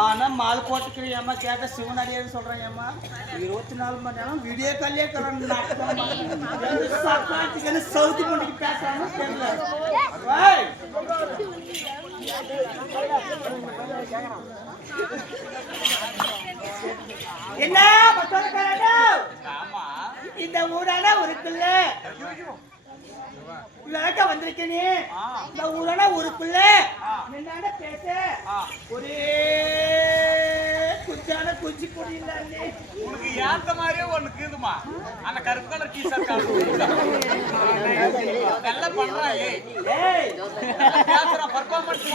ஆனா மால் போட்டுக்கிற ஏமா கேட்ட சிவனடியாரு சொல்றேன் ஏமா இருபத்தி நாலு மணி நேரம் வீடியோ கரண்ட் சக்காத்துக்கு சவுதி பண்ணிக்கு பேசுறாங்க தெரியல! என்ன? இந்த ஊரான ஊருக்குள்ள விளக்க வந்திருக்கேனே. இந்த ஊரான ஊருக்குள்ள என்னடா பேச. ஒரே குஞ்சான குஞ்சு கொடி இல்லாமே உனக்கு ஏத்த மாதிரியே ஒண்ணு கீதுமா. அந்த கருப்பு கலர் டீஷர்ட் நல்லா பண்றான் ஏய். ஏய். பேசுறான் பர்ஃபார்மன்ஸ்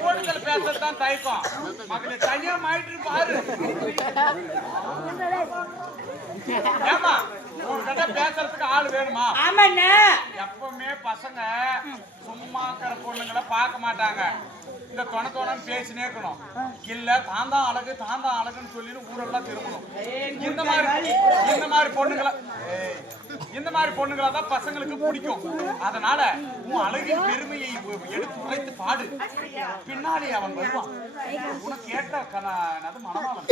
கூடுதல் பேசுறது தான் தயக்கம். மகளே தனியா மாயிட்டு பாரு. ஏமா உங்ககிட்ட பேசுறதுக்கு ஆள் வேணுமா? ஆமாண்ணா. எப்பவுமே பசங்க சும்மா இருக்கிற பொண்ணுங்களை பார்க்க மாட்டாங்க. இந்த தொண தொணன்னு பேசினே இருக்கணும். இல்ல தான் தான் அழகு தான் தான் அழகுன்னு சொல்லி ஊரெல்லாம் திரும்பணும். இந்த மாதிரி இந்த மாதிரி பொண்ணுங்களை இந்த மாதிரி பொண்ணுங்களை தான் பசங்களுக்கு பிடிக்கும். அதனால உன் அழகின் பெருமையை எடுத்து உரைத்து பாடு. பின்னாடி அவன் வருவான். உனக்கு கேட்ட கன அது மனமாவன்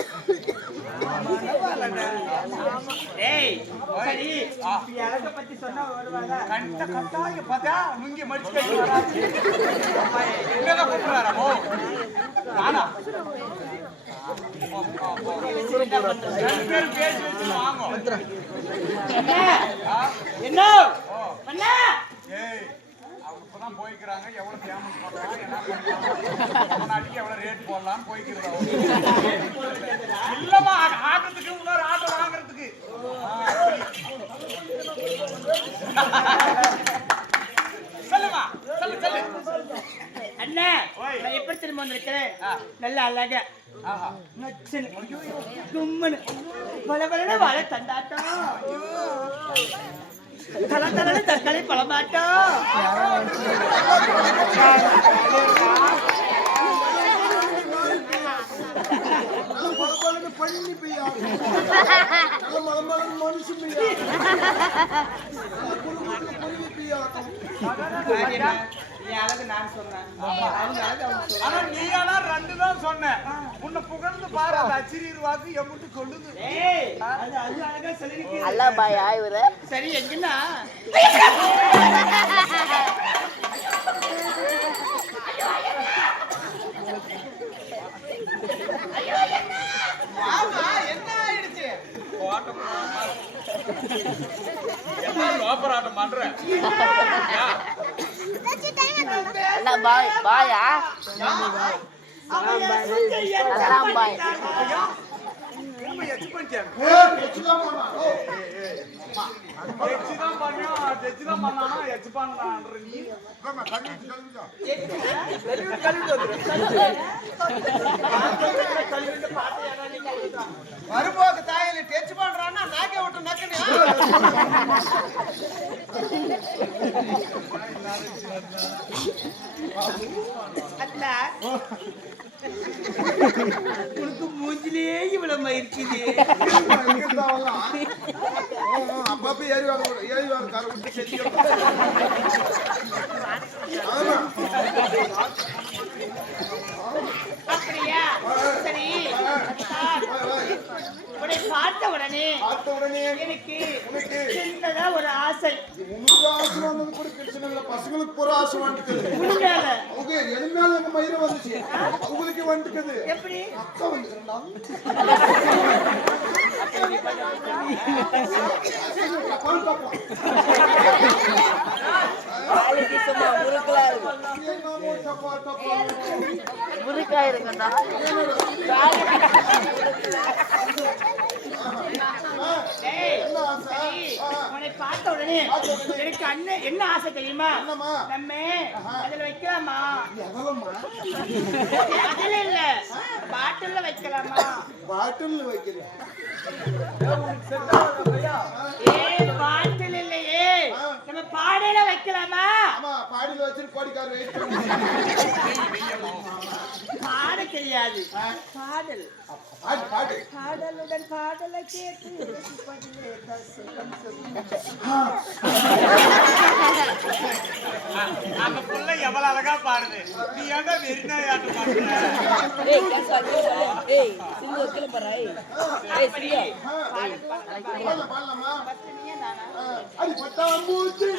ஏய் சரி ஆ. இப்ப அழக பத்தி சொன்னா வருவாங்க கண்ட கட்டாய பார்த்தா நுங்கி மடிச்சு கூப்பிடுறாரோ? நானா போ, போ, போ. என்ன ஏய் அவங்க இப்பதான் போய்க்கிறாங்க எவ்வளவு ஃபேமஸ் பண்ணலாம் என்ன பண்ணலாம் முன்னாடிக்கு எவ்வளவு ரேட் போடலாம் போய்க்கிறாங்க இல்லம்மா ஆட்டத்துக்கு இன்னொரு ஆட்டோ வாங்குறதுக்கு ஆ, சொல்லுமா சொல்லு சொல்லு அண்ணா ஓய். நான் எப்படி திரும்ப வந்திருக்கிறேன். நல்ல அழகா. கும்முன்னு. பல பலன வாழ தண்டாட்டம் தல தக்காளி பழமாட்டம். பண்ணி பெய்யா மனுஷன் பெய்யா பெய்யாட்டம் என் அழகு நான் சொன்னேன். அவங்க அழகு அவங்க சொன்னாங்க. ஆனா நீ ஆனா ரெண்டு தான் சொன்ன உன்னை புகழ்ந்து பாரு அந்த அச்சிரிவாக்கு எம்பிட்டு சொல்லுது அல்ல பாயா இவரு சரி எங்கண்ணா என்ன ஆயிடுச்சு? என்ன லோப்பராட்டம் பண்ற? அண்ணா பாய் பாயா? அவன் பாய் நம்ம எச்சு தாயில டெச் பண்றான்னா நாக்கே விட்டு நக்கணும் உனக்கு மூஞ்சிலே இவ்வளவு இருக்குது அப்பப்ப ஏறி ஏறி காரை விட்டு அப்படியா? சரி. உன்னை பார்த்த உடனே பார்த்த உடனே எனக்கு உனக்கு சின்னதா ஒரு ஆசை. உனக்கு வந்தது பசங்களுக்கு ஒரு ஆசை வந்துக்குது. அவங்க எதுனால எங்க மயிர வந்துச்சு. அவங்களுக்கு வந்துக்குது. எப்படி? அக்கா வந்துக்கிறா முறுக்கா உன்னை பார்த்த உடனே எனக்கு அண்ணன் என்ன ஆசை தெரியுமா? நம்ம அதுல வைக்கலாமா? அதுல இல்ல. பாட்டில்ல வைக்கலாமா? பாட்டில் வைக்கிறேன் ஏ பாட்டில் இல்லையே. பாடையில வைக்கலாமா? ஆமா பாடியில வச்சுட்டு கோடிக்கார வெயிட் பண்ணி. பாட தெரியாது. பாடல். பாடு பாடு. பாடலுடன் பாடலை கேட்டு. அந்த புள்ள எவ்வளவு அழகா பாடுது. நீ ஏன்டா வெறிநாயாட்டு பாடுற? ஏய் கேசா கேசா. ஏய் சிந்து கீழ பாரு ஏய் ஏய் சிந்து பாடலாம் பாடலாமா? ஆ, அடி பட்டாம்பூச்சி.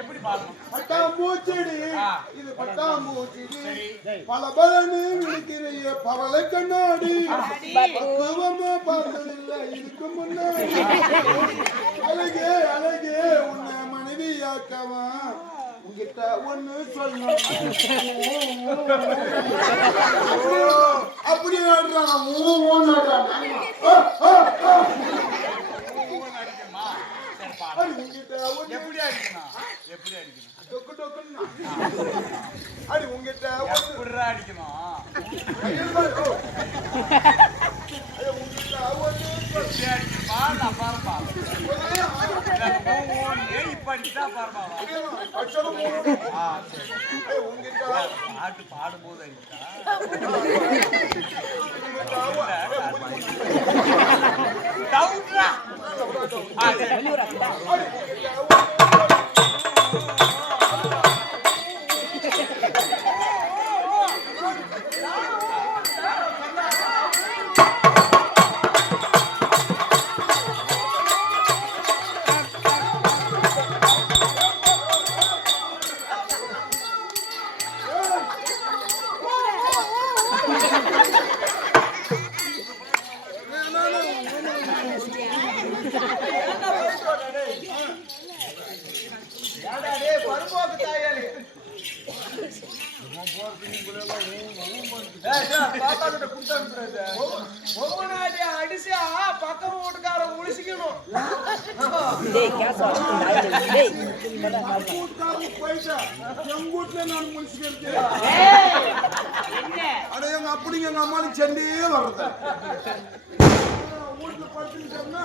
எப்படி பாடணும் பட்டாம்பூச்செடி. இது பட்டாம்பூச்செடி. பல பலனு விழிக்கிறைய பவளை கண்ணாடி. பக்குவமா பார்த்ததில்லை இதுக்கு முன்னாடி. அழகே அழகே உன்னை மனைவியாக்கவா? உங்கிட்ட ஒண்ணு சொல்லணும்? அப்படி ஆடுறான் ஊ ஊன்னு ஆடுறான். எப்படி அடிக்கணும்? டொக்கு டொக்குன்னா. அடி உங்கிட்ட ஒண்ணு எப்படிடா அடிக்கணும்? ஒண்ணு எப்படி ஒவ்வொன்னாடி அடிச்சு ஆ, பக்கம் வீட்டுக்காரன் உளிசிக்கணும் டேய் கேசா டேய் கூட்டாளி போயிட்டேன். எங்க வீட்டுல நான் முடிச்சுக்கிறது. அட, எங்க அப்படிங்க எங்க அம்மாளுக்கு செண்டியே வர்றது. வீட்டுல படுத்துக்கிட்டோம்னா,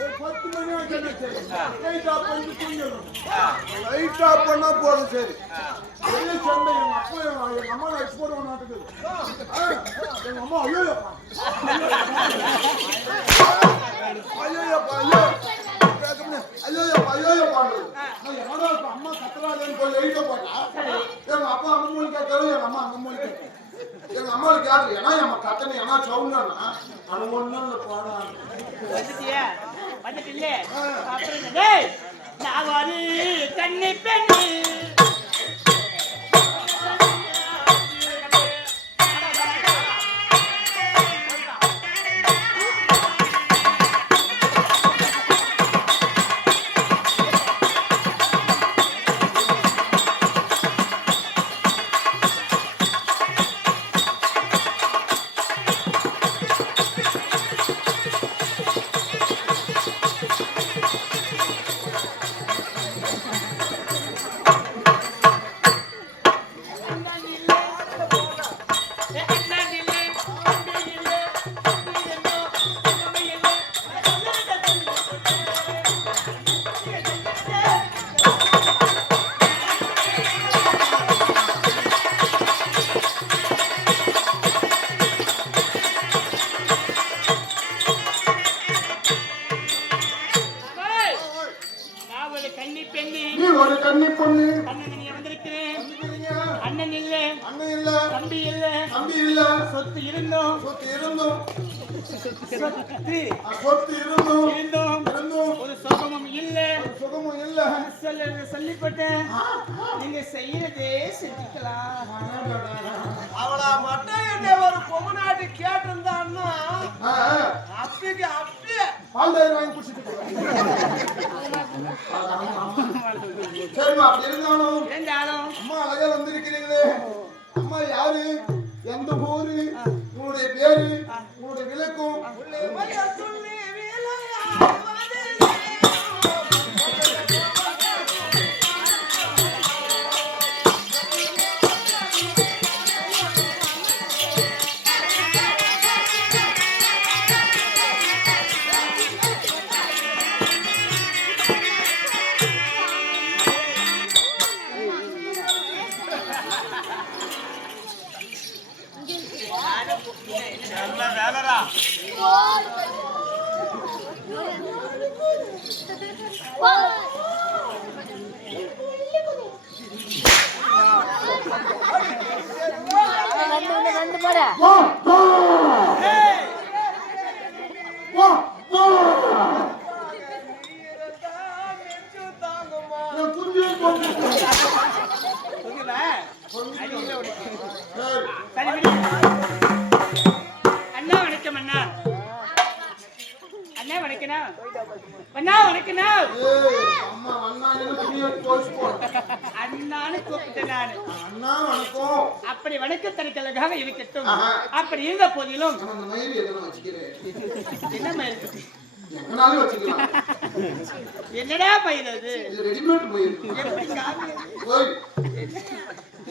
ஒரு பத்து மணி ஆச்சுன்னா சரி. light off பண்ணிட்டு தூங்கிடணும். light off பண்ணா போதும் சரி. பெரிய சண்டை எங்க அப்பா, எங்க- எங்க அம்மா export பண்ண மாட்டேங்குது. எங்க அம்மா, ஐயோயப்பா. ஐயோயப்பா, ஐயோ. கேட்கணும். ஐயோயப்பா, ஐயோயப்பான்றது. அம்மா கத்துறாளேன்னு போய் light போட்டா, எங்க அப்பா அங்க மூலி கேட்கறது, எங்க அம்மா அங்க மூலி கேட்கறது. எங்க அம்மாவுக்கு யாரு ஏன்னா என் கத்தனை ஏன்னா சவுண்டானா அது ஒண்ணும் இல்ல போடா. வந்துட்டியா? வந்துட்டு இல்ல அப்புறம் என்ன? டேய், நான் ஒரு கன்னி பெண்ணு. சக்தி அஹ் சொத்து இருந்தும் இருந்தோம் இருந்தும் ஒரு சுகமும் இல்ல சுகமும் இல்ல சொல்ல சொல்லிப்பட்டேன் நீங்க செய்யறதே செஞ்சுக்கலாம் அவளா மட்டும் என்ன ஒரு பொம்மநாட்டி கேட்டிருந்தான்னா ஆ, ஆ. அப்படிக்கு அப்படியே பால் வாங்கி குடிச்சிட்டு சரிம்மா அப்படி இருந்தாலும் அம்மா அழகா வந்திருக்கிறீங்களே அம்மா யாரு எந்த ஊரு? உங்களுடைய பேரு உங்களுடைய விளக்கம். வந்து வந்து போற அண்ணா வணக்கண்ணா. ஏய் அம்மா அண்ணான்னு கூப்பிட்டேன் நானு. அண்ணா வணக்கம் அப்படி வணக்கத்தனக்கழகாக இருக்கட்டும். ஆஹா. அப்படி இருந்த போதிலும் ஆனா அந்த மயில் எதனா வச்சுக்கிறேன் என்ன மயில்? எங்கனாலும் வச்சுக்கலாம். என்னடா பயிர் அது? இது ரெடிமேட் எப்படி ஓய்.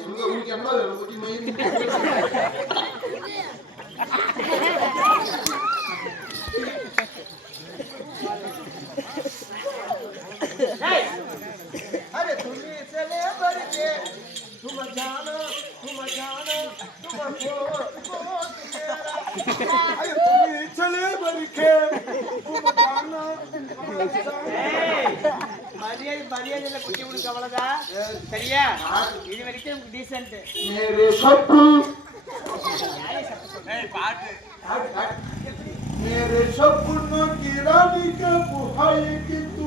எங்க மயில் ஏய், अरे तुम्ही चले बरके तुम जानो तुम जानो तुम को अरे तुम्ही चले बरके तुम जानो ஏய், மரியாதை மரியாதையில குட்டி உனக்கு அவ்வளவுதான் சரியா இது வரைக்கும் டீசென்ட் मेरे सपू ஏய் பாட்டு मेरे सपनों की रानी का बुहाई की तू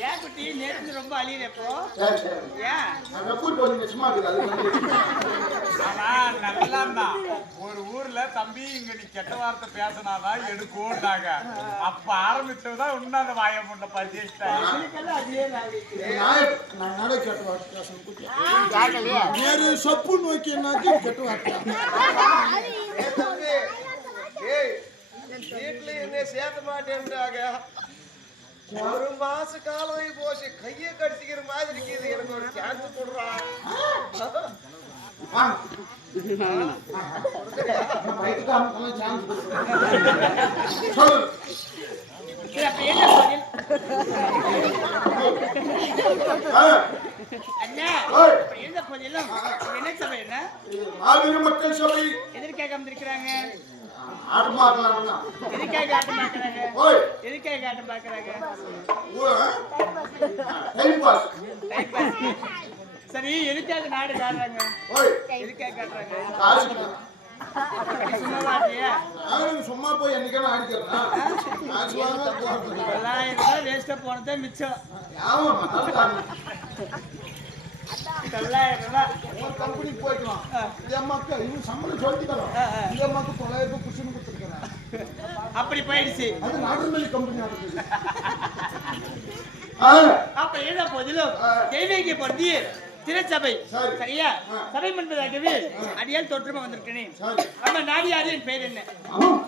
ஏன் குட்டி ரொம்ப அழியிறப்போ ஏன்? ஆனா நல்லா தான் ஒரு ஊர்ல தம்பி இங்க நீ கெட்ட வார்த்தை பேசினாதான் எடுக்கோண்டாங்க அப்ப ஆரம்பிச்சதுதான் இன்னும் அந்த வாய முன்ன பரிசேஷ்டேன் சொப்பு நோக்கி கெட்ட வார்த்தை. வீட்டுல என்ன சேர்த்த மாட்டேன்றாங்க. ஒரு மாச காலம் போச்சு. கையை கடிச்சிக்கிற மாதிரி இருக்குது. எனக்கு ஒரு சான்ஸ் அப்ப என்ன சபை என்ன? மக்கள் சபை. எதற்காக வந்திருக்கிறாங்க எதுக்காக ஆட்டம் பார்க்கறாங்க ஓய். எதுக்காக ஆட்டம் பார்க்கறாங்க டைம் பாஸ் Time pass. சரி எதுக்காக நாடு காட்டுறாங்க? ஓய். எதுக்காக காசு சும்மா போய் என்னைக்கான போறது தொள்ளாயிரம் ரூபாய் வேஸ்டா போனதே மிச்சம். தொள்ளாயிரம் ரூபாய் ஒரு கம்பெனிக்கு போய்க்கலாம். இந்த அம்மாக்கு இவங்க சம்பளம் சொல்லித்தரோம் இந்த அம்மாக்கு தொள்ளாயிரம் ரூபாய் குஷன் கொடுத்துருக்கிறேன் அப்படி போயிடுச்சு. அது நாடுமல்லி கம்பெனி நடக்குது அப்ப இருந்த போதிலும் தெய்வீக பொருந்தி திருச்சபை. சரி. சரியா? சபை என்பதாகவே அடியால் தோற்றமா வந்திருக்கிறேன். நம்ம நாடியாரின் பெயர் என்ன? ஆமாம்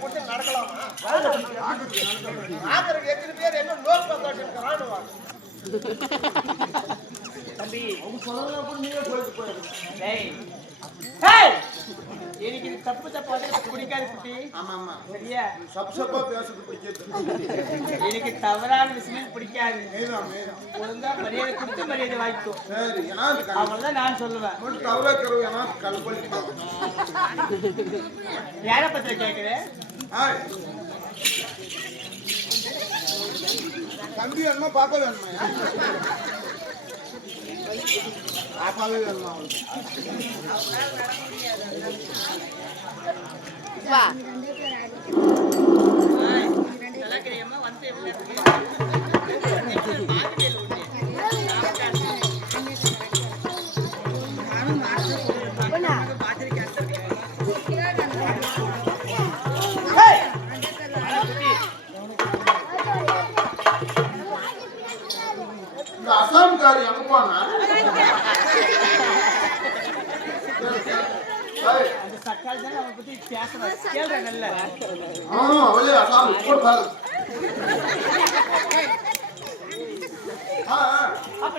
பிடிச்சி நடக்கலாமா? ஆக்கிறதுக்கு எத்தனை பேர் என்ன நோக்கு பார்த்தாட்டு இருக்கிறான்னு தம்பி. அவங்க சொல்லலாம் நீயே போயிட்டு போயிடு டேய். டேய். எனக்கு இது தப்பு தப்பு அது பிடிக்காது குட்டி. ஆமா ஆமா சரியா? சப் சப்பா பேசுறது எனக்கு தவறான விஷயமே பிடிக்காது. ஒழுங்கா மரியாதை கொடுத்து மரியாதை வாங்கிக்கோ சரி அவ்வளவுதான் நான் சொல்லுவேன். மட்டும் தவறா கருவு ஏன்னா கல்பலி யார பத்திர கேக்குறேன் ஆய். தம்பி வேணுமா பாப்பா வேணுமா? பாப்பாவே வேணுமா வா அசாம்காரி சக்கால் தான் அவனை பத்தி பேசணும் கேள்றேன் நல்ல அவனும் அவளே அசாம் போட்டாரு ஆ ஆ. அப்ப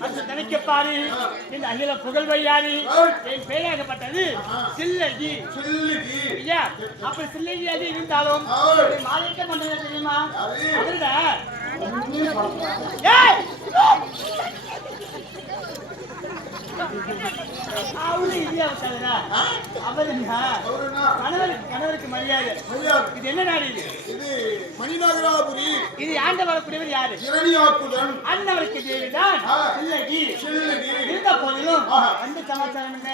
அந்த பாரு. இந்த அகில புகழ் வையாரி. என் பெயராகப்பட்டது சில்லகி. சில்லிடி ஐயா அப்ப சில்லகி அது இருந்தாலும். மாலைக்க தெரியுமா? அவருடா. ஏய்! அவரு இது அவசாதரா அவர்? கணவருக்கு கணவருக்கு மரியாதை மரியாதை. இது என்ன நாடு இது இது மணிநகராபுரி இது ஆண்ட வரக்கூடியவர் யாரு இரணியாக்குடன் அண்ணவருக்கு தேவிதான். சில்லகி இருந்த போதிலும். அந்த சமாச்சாரம் என்ன